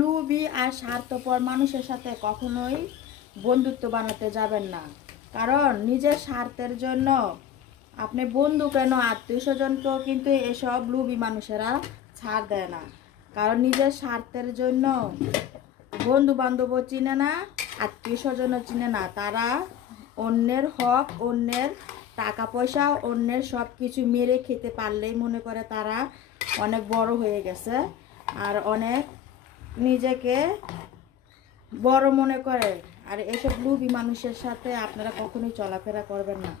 লোভী আর স্বার্থপর মানুষের সাথে কখনোই বন্ধুত্ব বানাতে যাবেন না। কারণ নিজের স্বার্থের জন্য আপনি বন্ধু কেন, আত্মীয় স্বজনকেও কিন্তু এসব লোভী মানুষেরা ছাড় দেয় না। কারণ নিজের স্বার্থের জন্য বন্ধু বান্ধবও চিনে না, আত্মীয় স্বজনও চিনে না। তারা অন্যের হক, অন্যের টাকা পয়সা, অন্যের সব কিছু মেরে খেতে পারলেই মনে করে তারা অনেক বড় হয়ে গেছে, আর অনেক নিজেকে বড় মনে করে। আর এসব লোভী মানুষের সাথে আপনারা কখনোই চলাফেরা করবেন না।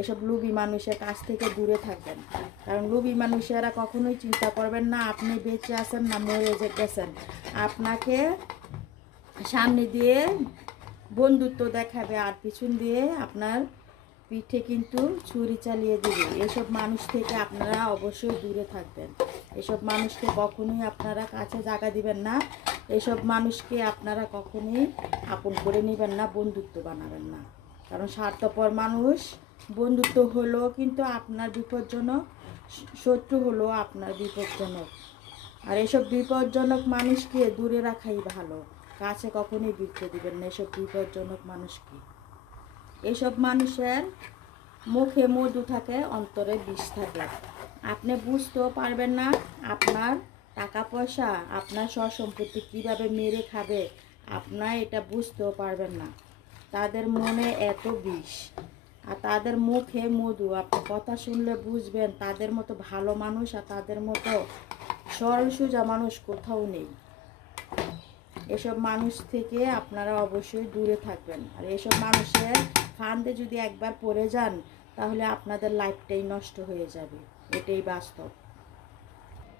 এসব লোভী মানুষের কাছ থেকে দূরে থাকবেন। কারণ লোভী মানুষেরা কখনোই চিন্তা করবেন না আপনি বেঁচে আছেন না মরে গেছেন। আপনাকে সামনে দিয়ে বন্ধুত্ব দেখাবে আর পিছন দিয়ে আপনার পিঠে কিন্তু ছুরি চালিয়ে দেবে। এসব মানুষ থেকে আপনারা অবশ্যই দূরে থাকবেন। এসব মানুষকে কখনোই আপনারা কাছে জায়গা দিবেন না। এসব মানুষকে আপনারা কখনোই আপন করে নেবেন না, বন্ধুত্ব বানাবেন না। কারণ স্বার্থপর মানুষ বন্ধুত্ব হলো কিন্তু আপনার বিপজ্জনক, শত্রু হলো আপনার বিপজ্জনক। আর এসব বিপজ্জনক মানুষকে দূরে রাখাই ভালো, কাছে কখনোই বিরতে দিবেন না এসব বিপজ্জনক মানুষকে। এসব মানুষের মুখে মধু থাকে, অন্তরে বিষ থাকে। আপনি বুঝতেও পারবেন না আপনার টাকা পয়সা, আপনার সম্পত্তি কীভাবে মেরে খাবে, আপনার এটা বুঝতেও পারবেন না। তাদের মনে এত বিষ আর তাদের মুখে মধু। আপনি কথা শুনলে বুঝবেন তাদের মতো ভালো মানুষ আর তাদের মতো সরল সোজা মানুষ কোথাও নেই। এসব মানুষ থেকে আপনারা অবশ্যই দূরে থাকবেন। আর এসব মানুষের ফান্দে যদি একবার পড়ে যান তাহলে আপনাদের লাইফটাই নষ্ট হয়ে যাবে, এটাই বাস্তব।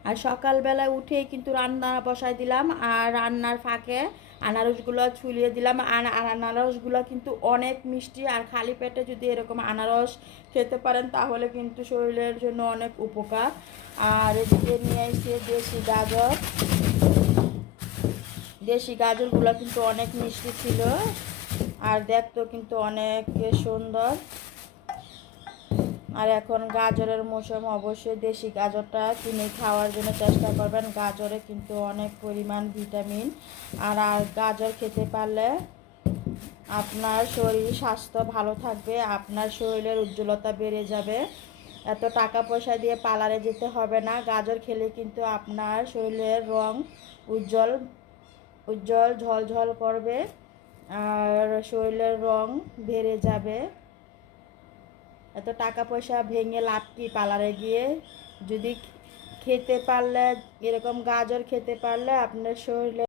আর সকালবেলায় উঠেই কিন্তু রান্না বসাই দিলাম, আর রান্নার ফাঁকে আনারসগুলো ছুলিয়ে দিলাম। আর আনারসগুলো কিন্তু অনেক মিষ্টি, আর খালি পেটে যদি এরকম আনারস খেতে পারেন তাহলে কিন্তু শরীরের জন্য অনেক উপকার। আর এদিকে নিয়ে এসে দেশি গাজরগুলো কিন্তু অনেক মিষ্টি ছিল আর দেখতেও কিন্তু অনেক সুন্দর। আর এখন গাজরের মৌসুম, অবশ্যই দেশি গাজরটা কিনে খাওয়ার জন্য চেষ্টা করবেন। গাজরে কিন্তু অনেক পরিমাণ ভিটামিন, আর গাজর খেতে পারলে আপনার শরীর স্বাস্থ্য ভালো থাকবে, আপনার শরীরের উজ্জ্বলতা বেড়ে যাবে। এত টাকা পয়সা দিয়ে পার্লারে যেতে হবে না, গাজর খেলে কিন্তু আপনার শরীরের রং উজ্জ্বল উজ্জ্বল ঝলঝল করবে আর শরীরের রং বেড়ে যাবে। এত টাকা পয়সা ভেঙে লাভ কি পার্লারে গিয়ে? যদি খেতে পারলে, এরকম গাজর খেতে পারলে আপনার শরীরে